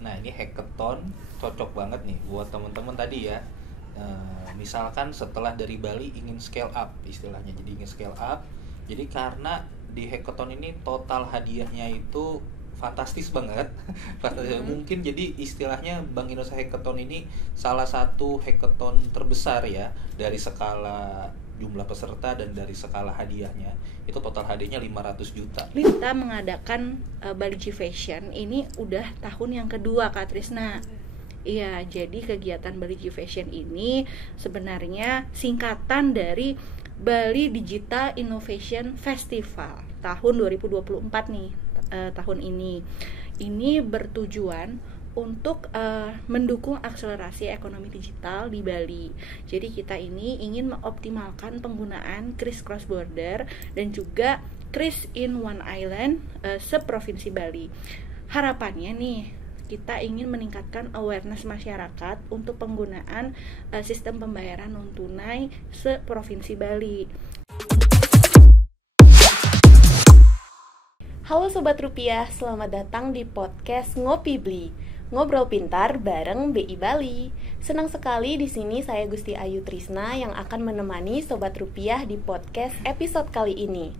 Nah, ini hackathon cocok banget nih buat teman-teman tadi ya. Misalkan setelah dari Bali ingin scale up istilahnya, jadi ingin scale up. Jadi karena di hackathon ini total hadiahnya itu fantastis banget. Fantastis. Mungkin jadi istilahnya Bank Indonesia Hackathon ini salah satu hackathon terbesar ya dari skala jumlah peserta dan dari skala hadiahnya. Itu total hadiahnya 500 juta. Kita mengadakan Bali G Fashion ini udah tahun yang kedua Kak Trisna. Iya, jadi kegiatan Bali G Fashion ini sebenarnya singkatan dari Bali Digital Innovation Festival tahun 2024 nih, tahun ini. Ini bertujuan untuk mendukung akselerasi ekonomi digital di Bali. Jadi kita ini ingin mengoptimalkan penggunaan kris cross border dan juga kris in one island seprovinsi Bali. Harapannya nih, kita ingin meningkatkan awareness masyarakat untuk penggunaan sistem pembayaran non tunai seprovinsi Bali. Halo Sobat Rupiah, selamat datang di podcast Ngopi Bli. Ngobrol pintar bareng BI Bali. Senang sekali di sini saya Gusti Ayu Trisna yang akan menemani Sobat Rupiah di podcast episode kali ini.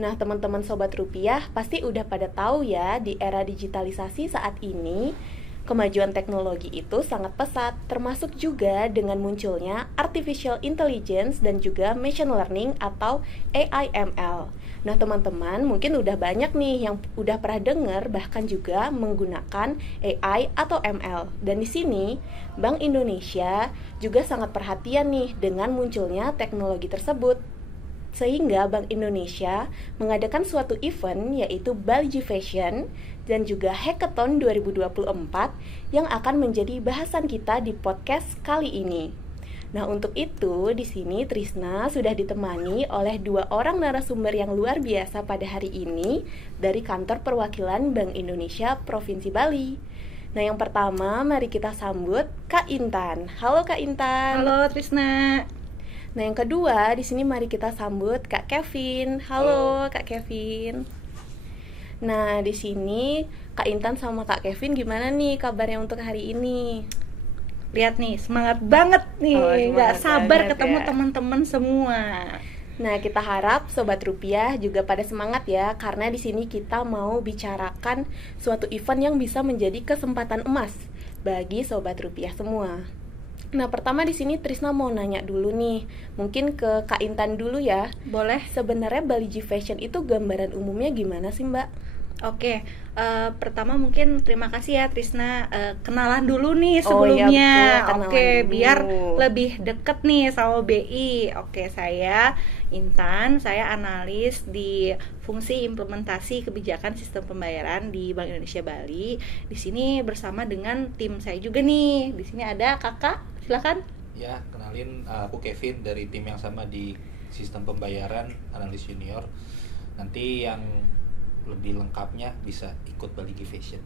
Nah, teman-teman Sobat Rupiah pasti udah pada tahu ya, di era digitalisasi saat ini kemajuan teknologi itu sangat pesat, termasuk juga dengan munculnya Artificial Intelligence dan juga Machine Learning atau AI/ML. Nah, teman-teman mungkin udah banyak nih yang udah pernah dengar bahkan juga menggunakan AI atau ML. Dan di sini Bank Indonesia juga sangat perhatian nih dengan munculnya teknologi tersebut. Sehingga Bank Indonesia mengadakan suatu event yaitu Bali G Fashion dan juga Hackathon 2024 yang akan menjadi bahasan kita di podcast kali ini. Nah, untuk itu di sini Trisna sudah ditemani oleh dua orang narasumber yang luar biasa pada hari ini dari kantor perwakilan Bank Indonesia Provinsi Bali. Nah, yang pertama mari kita sambut Kak Intan. Halo Kak Intan. Halo Trisna. Nah, yang kedua di sini mari kita sambut Kak Kevin. Halo Kak Kevin. Nah, di sini Kak Intan sama Kak Kevin gimana nih kabarnya untuk hari ini? Lihat nih, semangat banget nih, nggak sabar ketemu ya teman-teman semua. Nah, kita harap Sobat Rupiah juga pada semangat ya, karena di sini kita mau bicarakan suatu event yang bisa menjadi kesempatan emas bagi Sobat Rupiah semua. Nah, pertama di sini Trisna mau nanya dulu nih, mungkin ke Kak Intan dulu ya. Boleh. Sebenarnya Bali G Fashion itu gambaran umumnya gimana sih, Mbak? Oke, pertama mungkin terima kasih ya Trisna, kenalan dulu nih sebelumnya. Betul, Oke, dulu. biar lebih deket nih sama BI. Oke, saya Intan, saya analis di fungsi implementasi kebijakan sistem pembayaran di Bank Indonesia Bali. Di sini bersama dengan tim saya juga nih. Di sini ada Kakak, silakan. Ya, kenalin aku Kevin dari tim yang sama di sistem pembayaran analis junior. Nanti yang lebih lengkapnya bisa ikut Bali G Fashion.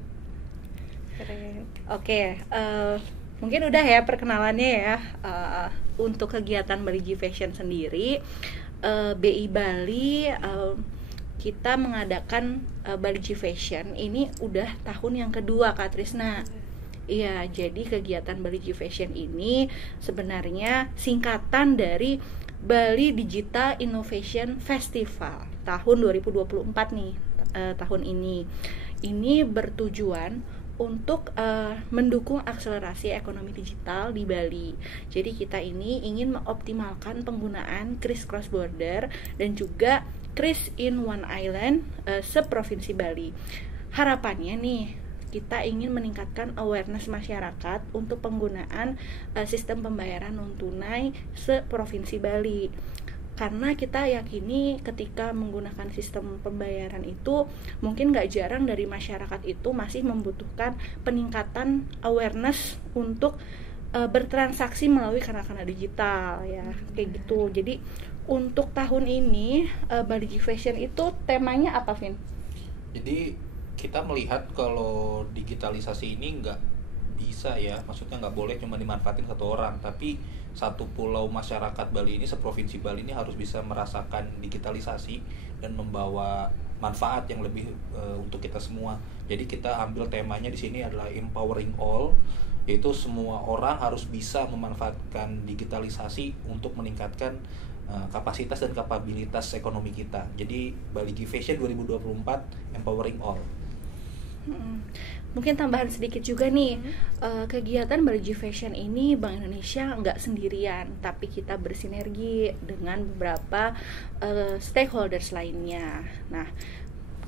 Keren. Oke, mungkin udah ya perkenalannya ya. Untuk kegiatan Bali G Fashion sendiri, BI Bali kita mengadakan Bali G Fashion ini udah tahun yang kedua Kak Trisna. Iya, jadi kegiatan Bali G Fashion ini sebenarnya singkatan dari Bali Digital Innovation Festival tahun 2024 nih, tahun ini. Ini bertujuan untuk mendukung akselerasi ekonomi digital di Bali. Jadi kita ini ingin mengoptimalkan penggunaan kris cross border dan juga kris in one island seprovinsi Bali. Harapannya nih, kita ingin meningkatkan awareness masyarakat untuk penggunaan sistem pembayaran non tunai seprovinsi Bali. Karena kita yakini ketika menggunakan sistem pembayaran itu mungkin gak jarang dari masyarakat itu masih membutuhkan peningkatan awareness untuk bertransaksi melalui kanal-kanal digital ya, kayak gitu. Jadi untuk tahun ini Bali G Fashion itu temanya apa, Vin? Jadi kita melihat kalau digitalisasi ini nggak bisa ya, maksudnya nggak boleh cuma dimanfaatin satu orang, tapi satu pulau masyarakat Bali ini, seprovinsi Bali ini harus bisa merasakan digitalisasi dan membawa manfaat yang lebih untuk kita semua. Jadi kita ambil temanya di sini adalah empowering all, yaitu semua orang harus bisa memanfaatkan digitalisasi untuk meningkatkan kapasitas dan kapabilitas ekonomi kita. Jadi Bali G Fashion 2024 empowering all. Mungkin tambahan sedikit juga nih, kegiatan Bali G Fashion ini Bank Indonesia nggak sendirian, tapi kita bersinergi dengan beberapa stakeholders lainnya. Nah,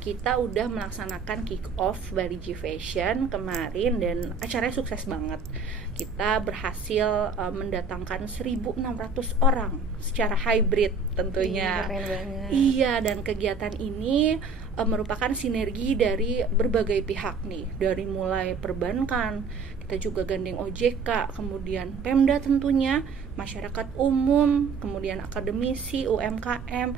kita udah melaksanakan kick off Bali G Fashion kemarin dan acaranya sukses banget. Kita berhasil mendatangkan 1.600 orang secara hybrid tentunya. Keren banget. Iya, dan kegiatan ini merupakan sinergi dari berbagai pihak nih, dari mulai perbankan, kita juga gandeng OJK, kemudian Pemda tentunya, masyarakat umum, kemudian akademisi, UMKM,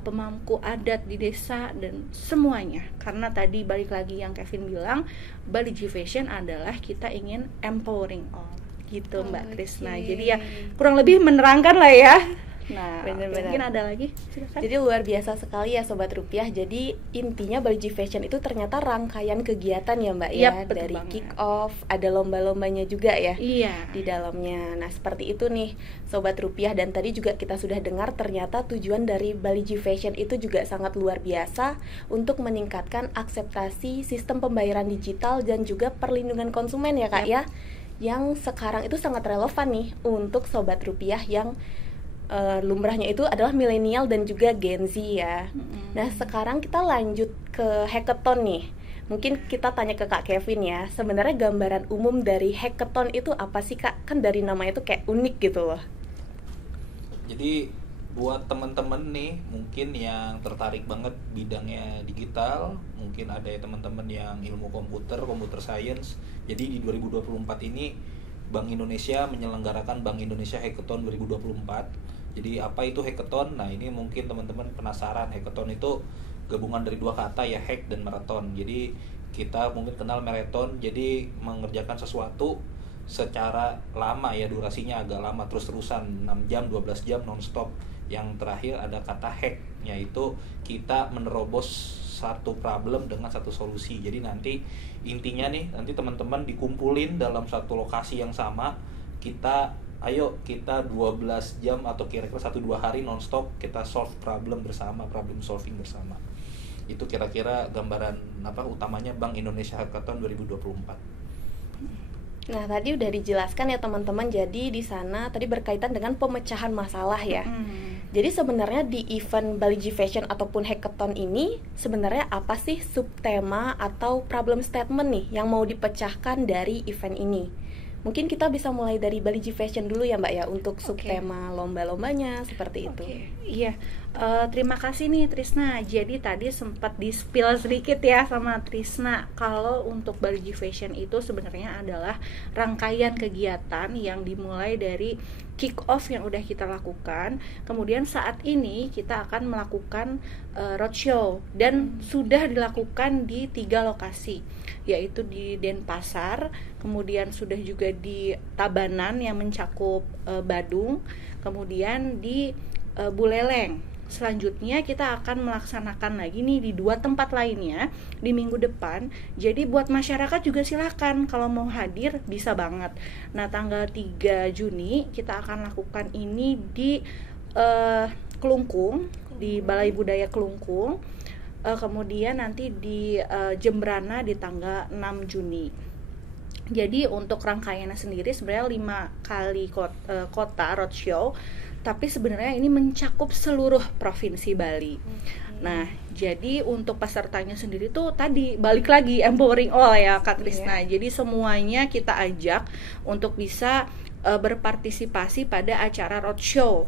pemangku adat di desa, dan semuanya. Karena tadi balik lagi yang Kevin bilang, Bali G Fashion adalah kita ingin empowering all, gitu Mbak Krisna. Jadi ya kurang lebih menerangkan lah ya. Nah, bener-bener. mungkin ada lagi? Silakan. Jadi luar biasa sekali ya Sobat Rupiah. Jadi intinya Bali G Fashion itu ternyata rangkaian kegiatan ya Mbak ya. Yap, dari banget. kick off, ada lomba-lombanya juga ya Iya. di dalamnya. Nah seperti itu nih Sobat Rupiah, dan tadi juga kita sudah dengar ternyata tujuan dari Bali G Fashion itu juga sangat luar biasa untuk meningkatkan akseptasi sistem pembayaran digital dan juga perlindungan konsumen ya Kak ya. Yang sekarang itu sangat relevan nih untuk Sobat Rupiah yang lumrahnya itu adalah milenial dan juga Gen Z ya. Nah sekarang kita lanjut ke hackathon nih. Mungkin kita tanya ke Kak Kevin ya, sebenarnya gambaran umum dari hackathon itu apa sih Kak? Kan dari namanya itu kayak unik gitu loh. Jadi buat teman-teman nih mungkin yang tertarik banget bidangnya digital, mungkin ada ya teman-teman yang ilmu computer science. Jadi di 2024 ini Bank Indonesia menyelenggarakan Bank Indonesia Hackathon 2024. Jadi apa itu hackathon? Nah ini mungkin teman-teman penasaran. Hackathon itu gabungan dari dua kata ya, hack dan marathon. Jadi kita mungkin kenal marathon, jadi mengerjakan sesuatu secara lama ya, durasinya agak lama, terus-terusan 6 jam, 12 jam non-stop. Yang terakhir ada kata hack, yaitu kita menerobos satu problem dengan satu solusi. Jadi nanti intinya nih, nanti teman-teman dikumpulin dalam satu lokasi yang sama, kita 12 jam atau kira-kira 1-2 hari non-stop kita solve problem bersama, problem solving bersama. Itu kira-kira gambaran utamanya Bank Indonesia Hackathon 2024. Nah tadi udah dijelaskan ya teman-teman, jadi di sana tadi berkaitan dengan pemecahan masalah ya. Jadi sebenarnya di event Bali G Fashion ataupun hackathon ini sebenarnya apa sih subtema atau problem statement nih yang mau dipecahkan dari event ini? Mungkin kita bisa mulai dari Bali G Fashion dulu ya Mbak ya, untuk subtema lomba-lombanya seperti itu. Iya, terima kasih nih Trisna. Jadi tadi sempat di-spill sedikit ya sama Trisna kalau untuk Bali G Fashion itu sebenarnya adalah rangkaian kegiatan yang dimulai dari kick off yang udah kita lakukan. Kemudian saat ini kita akan melakukan roadshow dan sudah dilakukan di 3 lokasi, yaitu di Denpasar, kemudian sudah juga di Tabanan yang mencakup Badung, kemudian di Buleleng. Selanjutnya kita akan melaksanakan lagi nih di 2 tempat lainnya di minggu depan. Jadi buat masyarakat juga silakan kalau mau hadir bisa banget. Nah tanggal 3 Juni kita akan lakukan ini di Kelungkung, di Balai Budaya Kelungkung. Kemudian nanti di Jembrana di tanggal 6 Juni. Jadi untuk rangkaiannya sendiri sebenarnya 5 kali kota roadshow, tapi sebenarnya ini mencakup seluruh provinsi Bali. Nah, jadi untuk pesertanya sendiri tuh tadi balik lagi empowering all ya Kak Trisna. Jadi semuanya kita ajak untuk bisa berpartisipasi pada acara roadshow.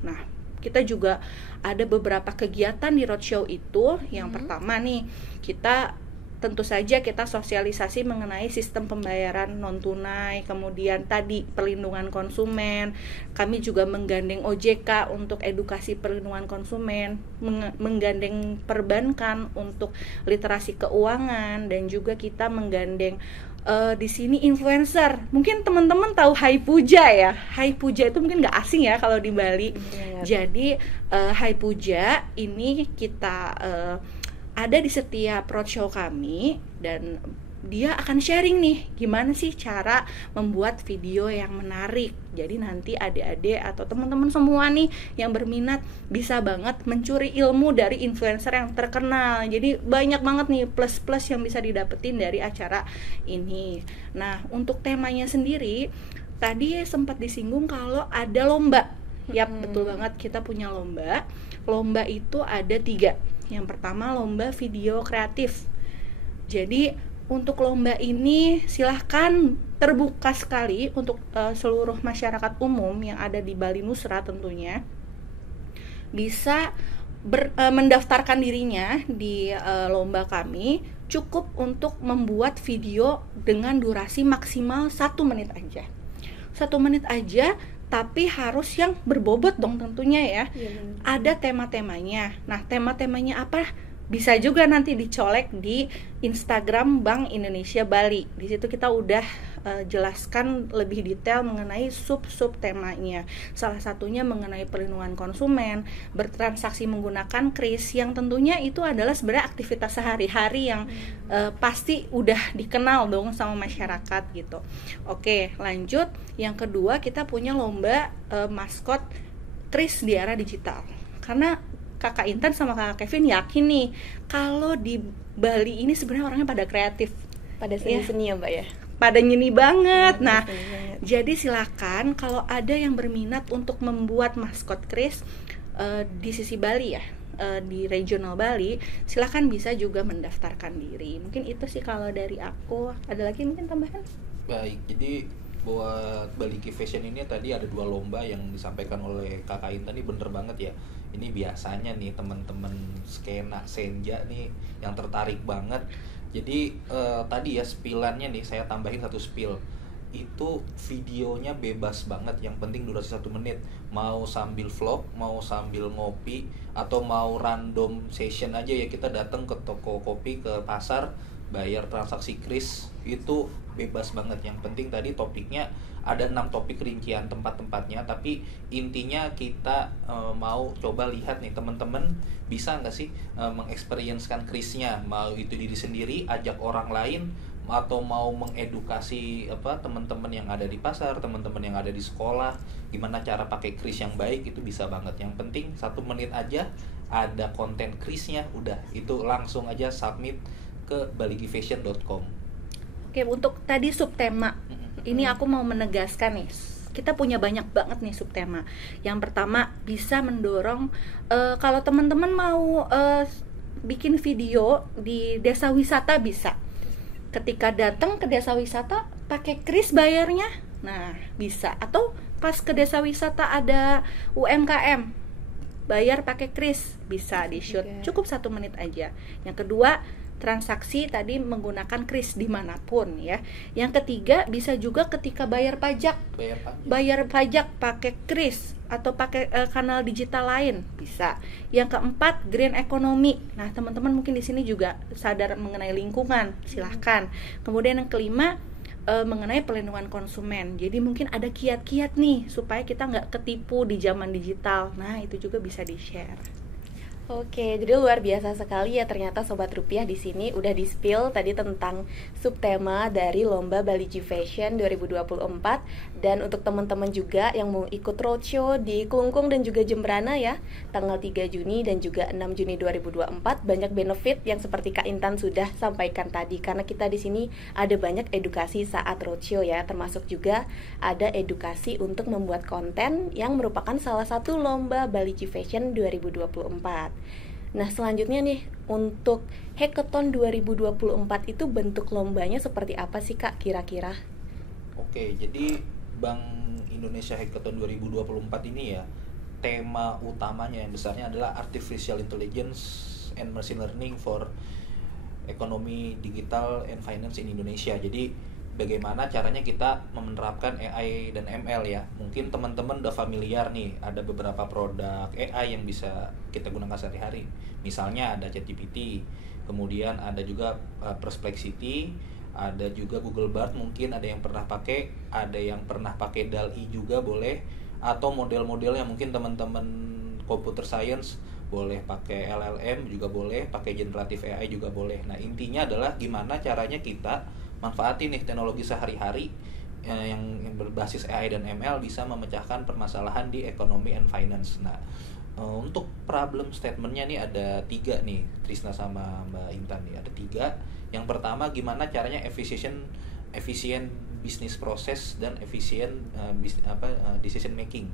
Nah, kita juga ada beberapa kegiatan di roadshow itu. Yang pertama nih, tentu saja kita sosialisasi mengenai sistem pembayaran non tunai, kemudian tadi perlindungan konsumen. Kami juga menggandeng OJK untuk edukasi perlindungan konsumen, menggandeng perbankan untuk literasi keuangan, dan juga kita menggandeng di sini influencer. Mungkin teman-teman tahu Hai Puja ya. Hai Puja itu mungkin nggak asing ya kalau di Bali. Jadi Hai Puja ini kita ada di setiap roadshow kami, dan dia akan sharing nih gimana sih cara membuat video yang menarik. Jadi nanti adik-adik atau teman-teman semua nih yang berminat bisa banget mencuri ilmu dari influencer yang terkenal. Jadi banyak banget nih plus-plus yang bisa didapetin dari acara ini. Nah, untuk temanya sendiri tadi sempat disinggung kalau ada lomba. Yap, betul banget, kita punya lomba. Lomba itu ada 3. Yang pertama lomba video kreatif. Jadi untuk lomba ini silahkan terbuka sekali untuk seluruh masyarakat umum yang ada di Bali Nusra tentunya bisa mendaftarkan dirinya di lomba kami. Cukup untuk membuat video dengan durasi maksimal 1 menit aja. 1 menit aja, tapi harus yang berbobot dong tentunya ya. Ada tema-temanya. Nah, tema-temanya apa? Bisa juga nanti dicolek di Instagram Bank Indonesia Bali. Di situ kita udah jelaskan lebih detail mengenai sub-sub temanya. Salah satunya mengenai perlindungan konsumen, bertransaksi menggunakan kris, yang tentunya itu adalah sebenarnya aktivitas sehari-hari yang pasti udah dikenal dong sama masyarakat gitu. Oke, lanjut. Yang kedua, kita punya lomba maskot kris di era digital. Karena Kakak Intan sama Kakak Kevin yakin nih kalau di Bali ini sebenarnya orangnya pada kreatif, pada seni-seni ya Mbak ya, pada nyeni banget. Nah, jadi silakan kalau ada yang berminat untuk membuat maskot kris di sisi Bali ya, di regional Bali, silakan bisa juga mendaftarkan diri. Mungkin itu sih kalau dari aku. Ada lagi mungkin tambahan? Baik, jadi buat Bali Key Fashion ini tadi ada 2 lomba yang disampaikan oleh Kakak Intan, ini bener banget ya. Ini biasanya nih teman-teman skena senja nih yang tertarik banget. Jadi tadi ya spillannya nih, saya tambahin 1 spill. Itu videonya bebas banget, yang penting durasi 1 menit. Mau sambil vlog, mau sambil ngopi, atau mau random session aja ya, kita datang ke toko kopi, ke pasar, bayar transaksi kris, itu bebas banget. Yang penting tadi topiknya ada 6 topik rincian tempat-tempatnya, tapi intinya kita mau coba lihat nih teman-teman bisa nggak sih mengexperience-kan krisnya, mau itu diri sendiri, ajak orang lain, atau mau mengedukasi teman-teman yang ada di pasar, teman-teman yang ada di sekolah, gimana cara pakai kris yang baik, itu bisa banget. Yang penting 1 menit aja ada konten krisnya, udah itu langsung aja submit ke baligifashion.com. Oke, untuk tadi subtema, ini aku mau menegaskan nih, kita punya banyak banget nih subtema. Yang pertama bisa mendorong kalau teman-teman mau bikin video di desa wisata bisa. Ketika datang ke desa wisata pakai kris bayarnya, nah bisa. Atau pas ke desa wisata ada UMKM, bayar pakai kris, bisa di shoot. Cukup 1 menit aja. Yang kedua, transaksi tadi menggunakan kris dimanapun ya. Yang ketiga, bisa juga ketika bayar pajak pakai kris atau pakai kanal digital lain, bisa. Yang keempat, green economy. Nah, teman-teman mungkin di sini juga sadar mengenai lingkungan, silahkan. Kemudian yang kelima, mengenai perlindungan konsumen. Jadi mungkin ada kiat-kiat nih supaya kita nggak ketipu di zaman digital. Nah, itu juga bisa di-share. Oke, jadi luar biasa sekali ya ternyata Sobat Rupiah. Di sini udah di-spill tadi tentang subtema dari Lomba Bali Key Fashion 2024. Dan untuk teman-teman juga yang mau ikut roadshow di Kelungkung dan juga Jembrana ya, tanggal 3 Juni dan juga 6 Juni 2024, banyak benefit yang seperti Kak Intan sudah sampaikan tadi. Karena kita di sini ada banyak edukasi saat roadshow ya, termasuk juga ada edukasi untuk membuat konten yang merupakan salah satu Lomba Bali Key Fashion 2024. Nah, selanjutnya nih, untuk Hackathon 2024 itu bentuk lombanya seperti apa sih Kak kira-kira? Oke, jadi Bank Indonesia Hackathon 2024 ini ya, tema utamanya yang besarnya adalah Artificial Intelligence and Machine Learning for Economy, Digital and Finance in Indonesia. Jadi bagaimana caranya kita menerapkan AI dan ML ya. Mungkin teman-teman udah familiar nih, ada beberapa produk AI yang bisa kita gunakan sehari-hari. Misalnya ada ChatGPT, kemudian ada juga Perplexity, ada juga Google Bard, mungkin ada yang pernah pakai, ada yang pernah pakai DALL-E juga boleh, atau model-model yang mungkin teman-teman computer science boleh pakai LLM juga boleh, pakai generative AI juga boleh. Nah, intinya adalah gimana caranya kita manfaatin nih teknologi sehari-hari yang berbasis AI dan ML bisa memecahkan permasalahan di ekonomi and finance. Nah, untuk problem statementnya nih ada 3 nih, Trisna sama Mbak Intan nih ada 3. Yang pertama, gimana caranya efisien bisnis proses dan efisien decision making,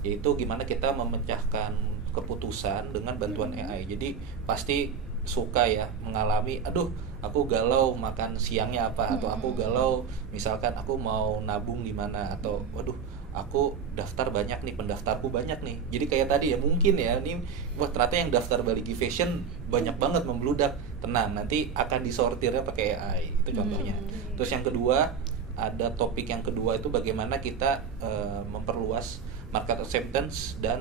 yaitu gimana kita memecahkan keputusan dengan bantuan AI. Jadi pasti suka ya mengalami, aduh aku galau makan siangnya apa, atau aku galau misalkan aku mau nabung di mana, atau waduh aku daftar banyak nih, pendaftarku banyak nih. Jadi kayak tadi ya, mungkin ya nih, wah ternyata yang daftar Baligi Fashion banyak banget membludak. Tenang, nanti akan disortirnya pakai AI. Itu contohnya. Terus yang kedua, ada topik yang kedua itu bagaimana kita memperluas market acceptance dan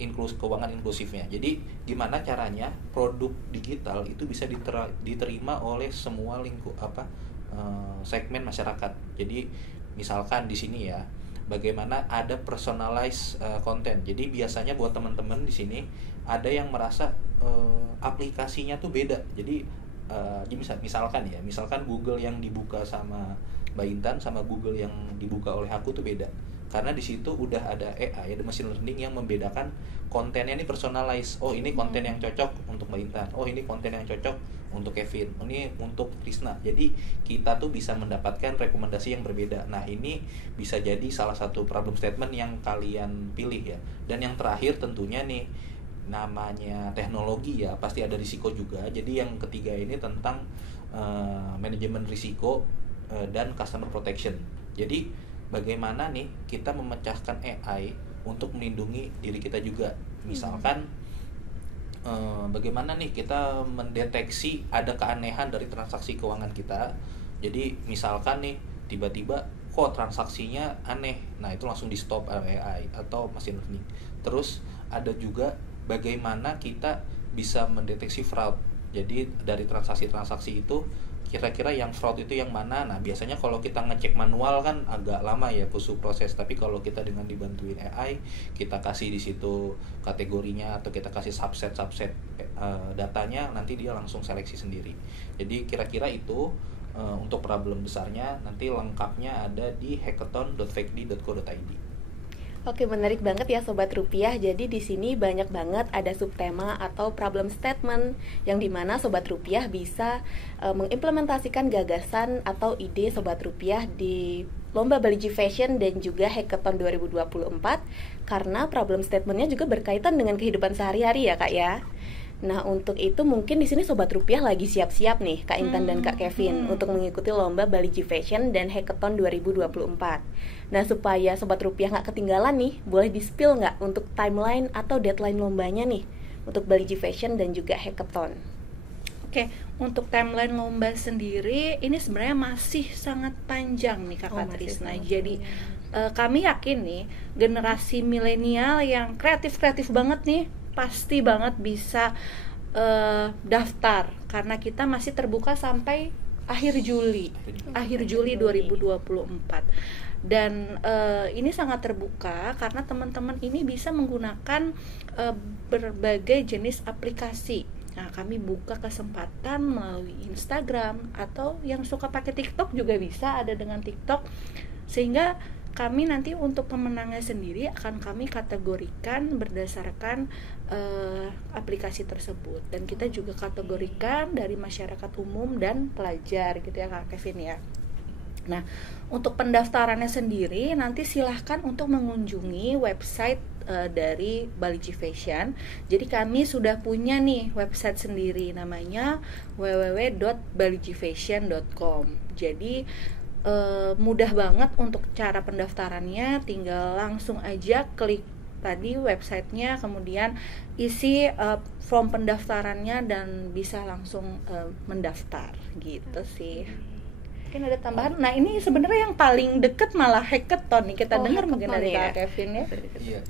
keuangan inklusifnya. Jadi gimana caranya produk digital itu bisa diterima oleh semua segmen masyarakat. Jadi misalkan di sini ya, bagaimana ada personalized content. Jadi biasanya buat teman-teman di sini ada yang merasa aplikasinya tuh beda. Jadi misalkan Google yang dibuka sama Mbak Intan sama Google yang dibuka oleh aku tuh beda. Karena di situ udah ada AI, ada machine learning yang membedakan kontennya ini personalized. Oh, ini konten yang cocok untuk Mbak Intan. Oh, ini konten yang cocok untuk Kevin. Ini untuk Krisna. Jadi kita tuh bisa mendapatkan rekomendasi yang berbeda. Nah, ini bisa jadi salah satu problem statement yang kalian pilih ya. Dan yang terakhir tentunya nih, namanya teknologi ya, pasti ada risiko juga. Jadi yang ketiga ini tentang manajemen risiko dan customer protection. Jadi bagaimana nih kita memecahkan AI untuk melindungi diri kita juga. Misalkan bagaimana nih kita mendeteksi ada keanehan dari transaksi keuangan kita. Jadi misalkan nih tiba-tiba kok transaksinya aneh, nah itu langsung di stop AI atau machine learning. Terus ada juga bagaimana kita bisa mendeteksi fraud. Jadi dari transaksi-transaksi itu kira-kira yang fraud itu yang mana. Nah, biasanya kalau kita ngecek manual kan agak lama ya butuh proses, tapi kalau kita dengan dibantuin AI, kita kasih di situ kategorinya atau kita kasih subset datanya, nanti dia langsung seleksi sendiri. Jadi kira-kira itu untuk problem besarnya. Nanti lengkapnya ada di hackathon.factly.co.id. Oke, menarik banget ya Sobat Rupiah. Jadi di sini banyak banget ada subtema atau problem statement yang dimana Sobat Rupiah bisa mengimplementasikan gagasan atau ide Sobat Rupiah di Lomba Baligi Fashion dan juga Hackathon 2024, karena problem statementnya juga berkaitan dengan kehidupan sehari-hari ya Kak ya. Nah, untuk itu mungkin di sini Sobat Rupiah lagi siap-siap nih Kak Intan dan Kak Kevin untuk mengikuti Lomba Baligi Fashion dan Hackathon 2024. Nah, supaya Sobat Rupiah nggak ketinggalan nih, boleh di-spill nggak untuk timeline atau deadline lombanya nih untuk Baligi Fashion dan juga Hackathon? Oke, untuk timeline lomba sendiri ini sebenarnya masih sangat panjang nih Kakak Trisna. Jadi kami yakin nih generasi milenial yang kreatif banget nih pasti banget bisa daftar, karena kita masih terbuka sampai akhir Juli 2024. Dan ini sangat terbuka karena teman-teman ini bisa menggunakan berbagai jenis aplikasi. Nah, kami buka kesempatan melalui Instagram, atau yang suka pakai TikTok juga bisa, ada dengan TikTok. Sehingga kami nanti untuk pemenangnya sendiri akan kami kategorikan berdasarkan aplikasi tersebut, dan kita juga kategorikan dari masyarakat umum dan pelajar gitu ya Kak Kevin ya. Nah, untuk pendaftarannya sendiri nanti silahkan untuk mengunjungi website dari Baligi Fashion. Jadi kami sudah punya nih website sendiri, namanya www.baligifashion.com. Jadi mudah banget untuk cara pendaftarannya, tinggal langsung aja klik tadi websitenya, kemudian isi form pendaftarannya dan bisa langsung mendaftar gitu sih. Mungkin ada tambahan. Nah, ini sebenarnya yang paling deket malah hackathon nih, kita dengar mungkin dari Kak Kevin ya. Iya.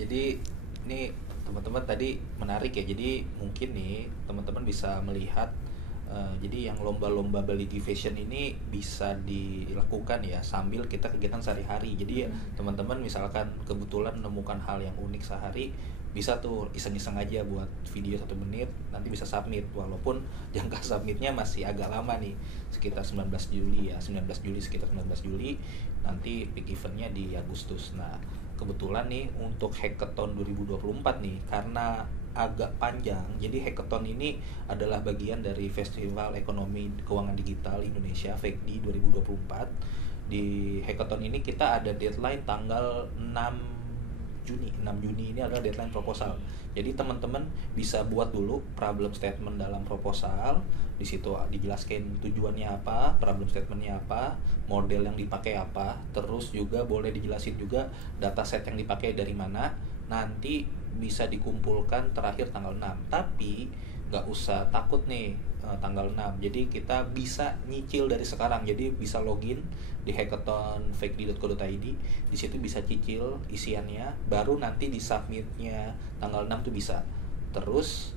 Jadi ini teman-teman tadi menarik ya. Jadi mungkin nih teman-teman bisa melihat jadi yang lomba-lomba Baligi Fashion ini bisa dilakukan ya sambil kita kegiatan sehari-hari. Jadi ya teman-teman misalkan kebetulan menemukan hal yang unik sehari, bisa tuh iseng-iseng aja buat video 1 menit, nanti bisa submit, walaupun jangka submitnya masih agak lama nih, sekitar 19 Juli ya, 19 Juli, sekitar 19 Juli, nanti peak eventnya di Agustus. Nah kebetulan nih untuk Hackathon 2024 nih, karena agak panjang, jadi Hackathon ini adalah bagian dari Festival Ekonomi Keuangan Digital Indonesia FEKDI 2024. Di Hackathon ini kita ada deadline tanggal 6 Juni ini adalah deadline proposal. Jadi teman-teman bisa buat dulu problem statement dalam proposal. Di situ dijelaskan tujuannya apa, problem statementnya apa, model yang dipakai apa, terus juga boleh dijelasin juga dataset yang dipakai dari mana. Nanti bisa dikumpulkan terakhir tanggal 6. Tapi nggak usah takut nih tanggal 6. Jadi kita bisa nyicil dari sekarang. Jadi bisa login di hackathonfakedi.co.id. Di situ bisa cicil isiannya, baru nanti di submitnya tanggal 6 tuh bisa. Terus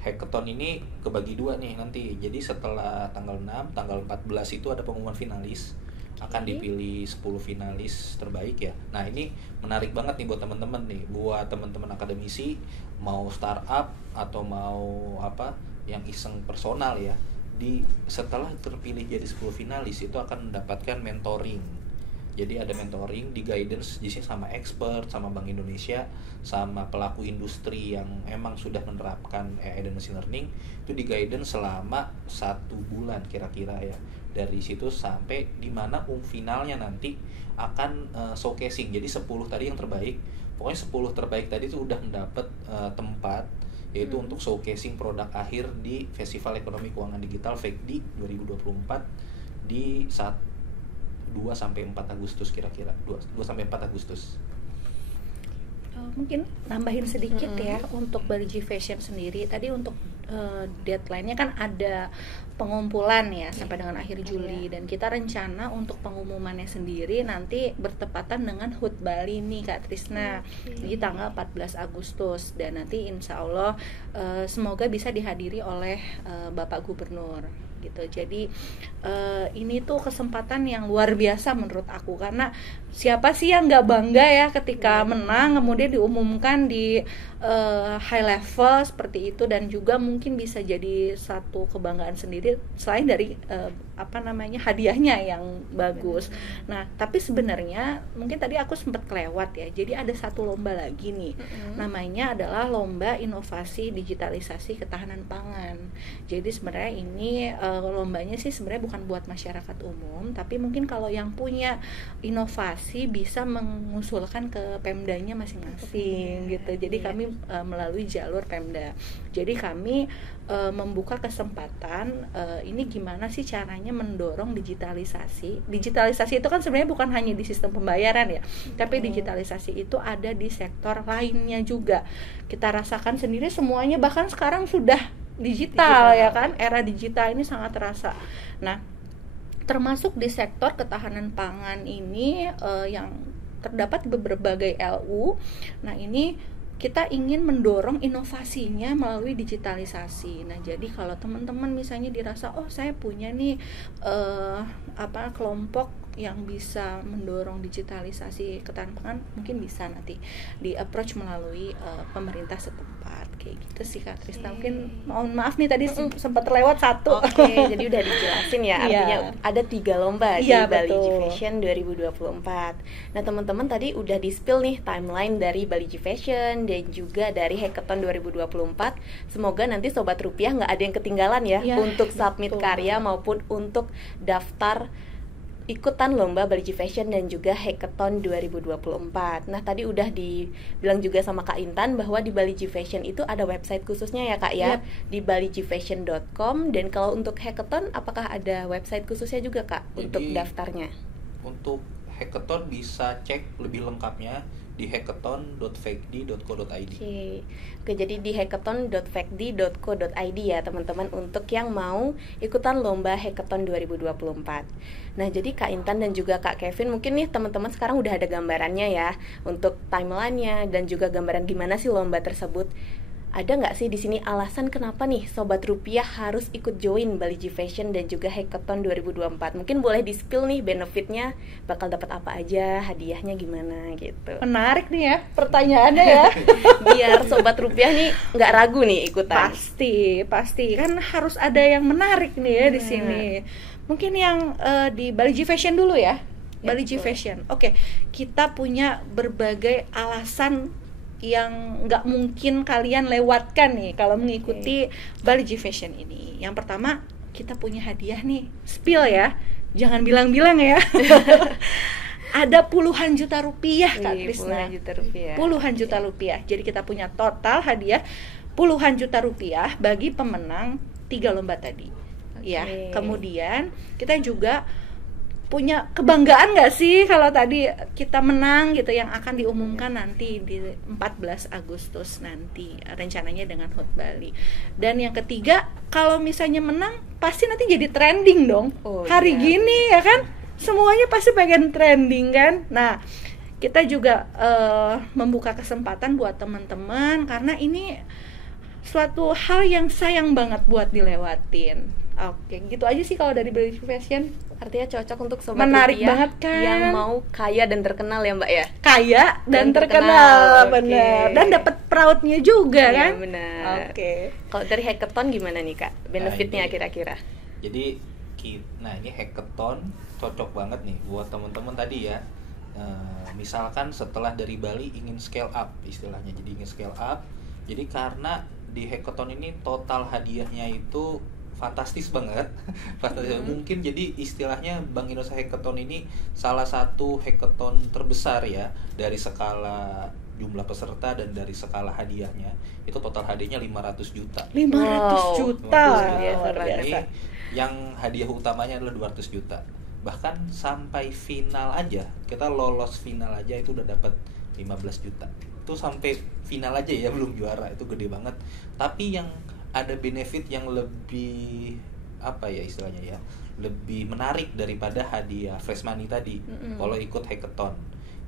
hackathon ini kebagi 2 nih nanti. Jadi setelah tanggal 6, tanggal 14 itu ada pengumuman finalis. Akan dipilih 10 finalis terbaik ya. Nah ini menarik banget nih buat teman-teman nih, buat teman-teman akademisi mau startup atau mau apa yang iseng personal ya. Setelah terpilih jadi 10 finalis itu akan mendapatkan mentoring. Jadi ada mentoring, di guidance di sini sama expert, sama Bank Indonesia, sama pelaku industri yang emang sudah menerapkan AI dan machine learning. Itu di guidance selama 1 bulan kira-kira ya. Dari situ sampai di mana finalnya nanti akan showcasing. Jadi 10 tadi yang terbaik, pokoknya 10 terbaik tadi itu udah mendapat tempat, yaitu untuk showcasing produk akhir di Festival Ekonomi Keuangan Digital FEKDI 2024 di 2-4 Agustus kira-kira. 2-4 Agustus. Mungkin nambahin sedikit ya untuk Bali G Fashion sendiri. Tadi untuk deadline-nya kan ada pengumpulan ya sampai dengan akhir Juli, dan kita rencana untuk pengumumannya sendiri nanti bertepatan dengan HUT Bali nih Kak Trisna, di tanggal 14 Agustus, dan nanti insya Allah semoga bisa dihadiri oleh Bapak Gubernur gitu. Jadi ini tuh kesempatan yang luar biasa menurut aku, karena siapa sih yang nggak bangga ya ketika menang kemudian diumumkan di high level seperti itu, dan juga mungkin bisa jadi satu kebanggaan sendiri selain dari hadiahnya yang bagus. Nah tapi sebenarnya mungkin tadi aku sempat kelewat ya, jadi ada satu lomba lagi nih, namanya adalah lomba inovasi digitalisasi ketahanan pangan. Jadi sebenarnya ini lombanya sih sebenarnya bukan buat masyarakat umum, tapi mungkin kalau yang punya inovasi bisa mengusulkan ke Pemdanya masing-masing gitu. Jadi kami melalui jalur Pemda. Jadi kami membuka kesempatan ini gimana sih caranya mendorong digitalisasi. Digitalisasi itu kan sebenarnya bukan hanya di sistem pembayaran ya, tapi digitalisasi itu ada di sektor lainnya juga. Kita rasakan sendiri semuanya, bahkan sekarang sudah digital ya kan, era digital ini sangat terasa. Nah termasuk di sektor ketahanan pangan ini yang terdapat di berbagai LU. Nah ini kita ingin mendorong inovasinya melalui digitalisasi. Nah jadi kalau teman-teman misalnya dirasa saya punya nih kelompok yang bisa mendorong digitalisasi ketahanan pangan, mungkin bisa nanti di approach melalui pemerintah setempat kayak gitu sih Kak Trisna. Mungkin mohon maaf nih tadi sempat terlewat satu. Jadi udah dijelasin ya, artinya ada 3 lomba di Bali G Fashion 2024. Nah teman-teman tadi udah di-spill nih timeline dari Bali G Fashion dan juga dari Hackathon 2024. Semoga nanti Sobat Rupiah nggak ada yang ketinggalan ya untuk submit karya maupun untuk daftar ikutan lomba Bali G Fashion dan juga Hackathon 2024. Nah tadi udah dibilang juga sama Kak Intan bahwa di Bali G Fashion itu ada website khususnya ya Kak ya, di baligfashion.com. Dan kalau untuk Hackathon apakah ada website khususnya juga Kak? Jadi, untuk daftarnya? Untuk Hackathon bisa cek lebih lengkapnya di hackathon.fakedi.co.id. Oke, jadi di hackathon.fakedi.co.id ya teman-teman untuk yang mau ikutan lomba Hackathon 2024. Nah, jadi Kak Intan dan juga Kak Kevin, mungkin nih teman-teman sekarang udah ada gambarannya ya untuk timeline-nya dan juga gambaran gimana sih lomba tersebut. ada nggak sih di sini alasan kenapa nih Sobat Rupiah harus ikut join Bali G Fashion dan juga Hackathon 2024? Mungkin boleh di-spill nih benefitnya, bakal dapat apa aja, hadiahnya gimana gitu. Menarik nih ya pertanyaannya ya. Biar Sobat Rupiah nih nggak ragu nih ikutan. Pasti kan harus ada yang menarik nih ya di sini. Mungkin yang di Bali G Fashion dulu ya. Bali G Fashion. Oke, kita punya berbagai alasan yang nggak mungkin kalian lewatkan nih kalau mengikuti Bali G Fashion ini. Yang pertama, kita punya hadiah nih, spill ya, jangan bilang-bilang ya. Ada puluhan juta rupiah Kak Krisna. Puluhan juta rupiah. Jadi kita punya total hadiah puluhan juta rupiah bagi pemenang 3 lomba tadi. Ya, kemudian kita juga punya kebanggaan nggak sih kalau tadi kita menang gitu, yang akan diumumkan nanti di 14 Agustus nanti rencananya dengan HUT Bali. Dan yang ketiga, kalau misalnya menang pasti nanti jadi trending dong. Hari gini ya kan, semuanya pasti pengen trending kan. Nah, kita juga membuka kesempatan buat teman-teman karena ini suatu hal yang sayang banget buat dilewatin. Oke, gitu aja sih kalau dari Bali G Fashion. Artinya cocok untuk Sobat Menarik Rupiah banget kan, yang mau kaya dan terkenal ya Mbak ya. Kaya dan terkenal. Bener. Okay. Dan dapat proudnya juga kan. Benar. Oke. Kalau dari Hackathon gimana nih Kak? Benefitnya kira-kira? Jadi ini Hackathon cocok banget nih buat teman-teman tadi ya. Misalkan setelah dari Bali ingin scale up istilahnya, jadi ingin scale up. Jadi karena di Hackathon ini total hadiahnya itu fantastis banget. Mungkin jadi istilahnya Bank Indonesia Hackathon ini salah satu hackathon terbesar ya, dari skala jumlah peserta dan dari skala hadiahnya. Itu total hadiahnya 500 juta. 500 juta. Luar biasa. Yang hadiah utamanya adalah 200 juta. Bahkan sampai final aja, kita lolos final aja itu udah dapat 15 juta. Itu sampai final aja ya, belum juara, itu gede banget. Tapi yang ada benefit yang lebih apa ya istilahnya ya, lebih menarik daripada hadiah fresh money tadi kalau ikut hackathon,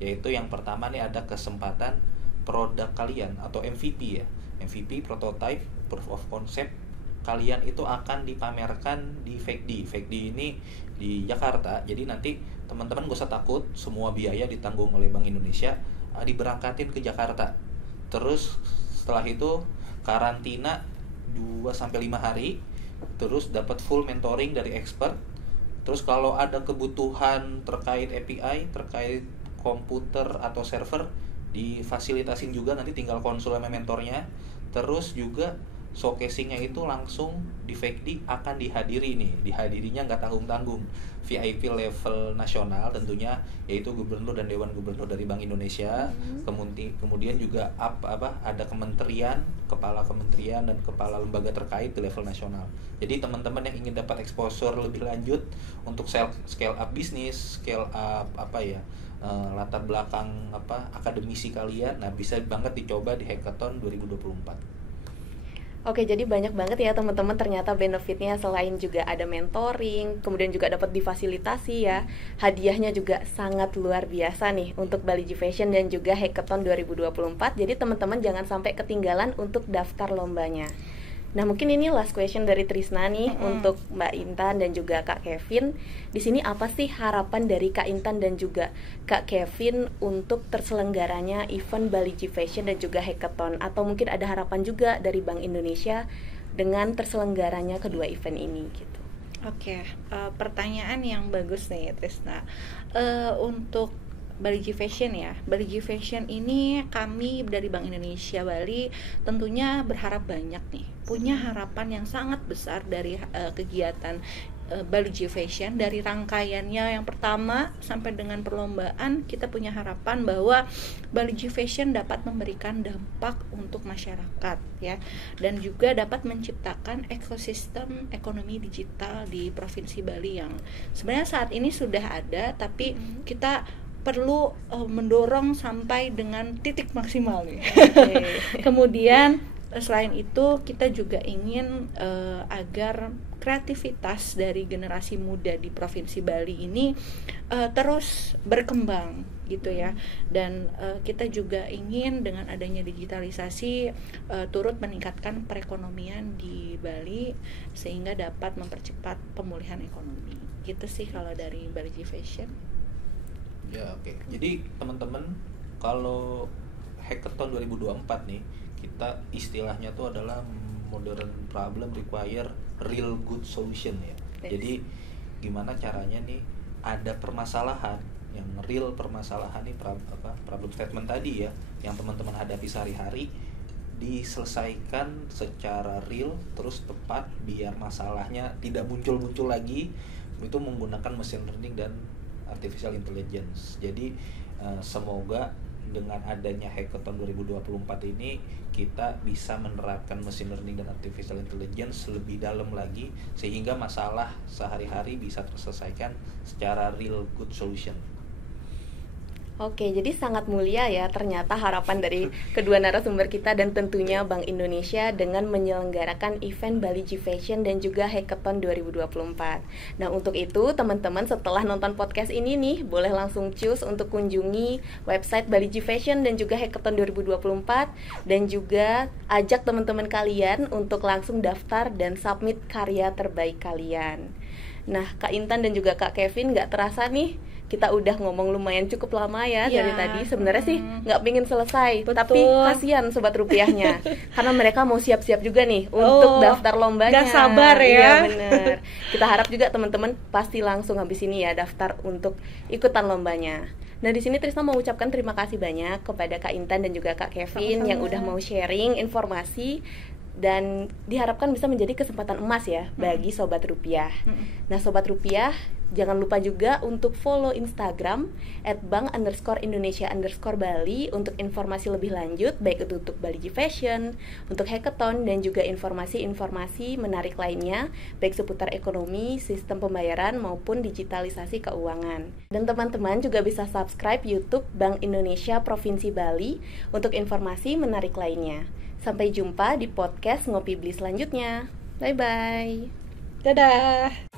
yaitu yang pertama nih ada kesempatan produk kalian atau MVP ya, MVP prototype proof of concept kalian itu akan dipamerkan di FECD ini di Jakarta. Jadi nanti teman-teman gak usah takut, semua biaya ditanggung oleh Bank Indonesia, diberangkatin ke Jakarta. Terus setelah itu karantina 2-5 hari, terus dapat full mentoring dari expert. Terus kalau ada kebutuhan terkait API, terkait komputer atau server, difasilitasin juga, nanti tinggal konsul sama mentornya. Terus juga showcasing-nya itu langsung di FECD akan dihadirinya nggak tanggung-tanggung, VIP level nasional tentunya, yaitu gubernur dan dewan gubernur dari Bank Indonesia. Kemudian juga ada kementerian, kepala kementerian dan kepala lembaga terkait di level nasional. Jadi teman-teman yang ingin dapat exposure lebih lanjut untuk scale up bisnis, scale up latar belakang akademisi kalian, nah bisa banget dicoba di Hackathon 2024. Oke, jadi banyak banget ya teman-teman ternyata benefitnya, selain juga ada mentoring, kemudian juga dapat difasilitasi ya. Hadiahnya juga sangat luar biasa nih untuk Bali G Fashion dan juga Hackathon 2024. Jadi teman-teman jangan sampai ketinggalan untuk daftar lombanya. Nah, mungkin ini last question dari Trisna nih untuk Mbak Intan dan juga Kak Kevin. Di sini apa sih harapan dari Kak Intan dan juga Kak Kevin untuk terselenggaranya event Bali G Fashion dan juga Hackathon? Atau mungkin ada harapan juga dari Bank Indonesia dengan terselenggaranya kedua event ini gitu. Oke, pertanyaan yang bagus nih Trisna. Untuk Bali G Fashion ya, Bali G Fashion ini kami dari Bank Indonesia Bali tentunya berharap banyak nih, punya harapan yang sangat besar dari kegiatan Bali G Fashion. Dari rangkaiannya yang pertama sampai dengan perlombaan, kita punya harapan bahwa Bali G Fashion dapat memberikan dampak untuk masyarakat ya, dan juga dapat menciptakan ekosistem ekonomi digital di Provinsi Bali yang sebenarnya saat ini sudah ada, tapi kita perlu mendorong sampai dengan titik maksimal nih. Kemudian selain itu kita juga ingin agar kreativitas dari generasi muda di Provinsi Bali ini terus berkembang gitu ya. Dan kita juga ingin dengan adanya digitalisasi turut meningkatkan perekonomian di Bali sehingga dapat mempercepat pemulihan ekonomi. Gitu sih kalau dari Bali G Fashion. Ya, oke. Jadi teman-teman, kalau Hackathon 2024 nih, kita istilahnya tuh adalah modern problem require real good solution ya. Yes. Jadi gimana caranya nih ada permasalahan yang real permasalahan nih problem statement tadi ya yang teman-teman hadapi sehari-hari diselesaikan secara real terus tepat biar masalahnya tidak muncul-muncul lagi, itu menggunakan machine learning dan artificial intelligence. Jadi semoga dengan adanya Hackathon 2024 ini kita bisa menerapkan machine learning dan artificial intelligence lebih dalam lagi sehingga masalah sehari-hari bisa terselesaikan secara real good solution. Oke, jadi sangat mulia ya ternyata harapan dari kedua narasumber kita dan tentunya Bank Indonesia dengan menyelenggarakan event Bali G Fashion dan juga Hackathon 2024. Nah, untuk itu teman-teman setelah nonton podcast ini nih, boleh langsung choose untuk kunjungi website Bali G Fashion dan juga Hackathon 2024 dan juga ajak teman-teman kalian untuk langsung daftar dan submit karya terbaik kalian. Nah, Kak Intan dan juga Kak Kevin, gak terasa nih kita udah ngomong lumayan cukup lama ya dari tadi. Sebenarnya sih nggak pingin selesai. Betul. Tapi kasihan Sobat Rupiahnya karena mereka mau siap-siap juga nih untuk daftar lombanya. Gak sabar ya. Iya bener. Kita harap juga teman-teman pasti langsung habis ini ya daftar untuk ikutan lombanya. Nah, di sini Trisna mau ucapkan terima kasih banyak kepada Kak Intan dan juga Kak Kevin yang udah mau sharing informasi dan diharapkan bisa menjadi kesempatan emas ya bagi Sobat Rupiah. Nah, Sobat Rupiah, jangan lupa juga untuk follow Instagram @bank_indonesia_bali untuk informasi lebih lanjut, baik itu untuk Bali G Fashion, untuk Hackathon, dan juga informasi-informasi menarik lainnya, baik seputar ekonomi, sistem pembayaran, maupun digitalisasi keuangan. Dan teman-teman juga bisa subscribe YouTube Bank Indonesia Provinsi Bali untuk informasi menarik lainnya. Sampai jumpa di podcast Ngopi Beli selanjutnya. Bye-bye. Dadah.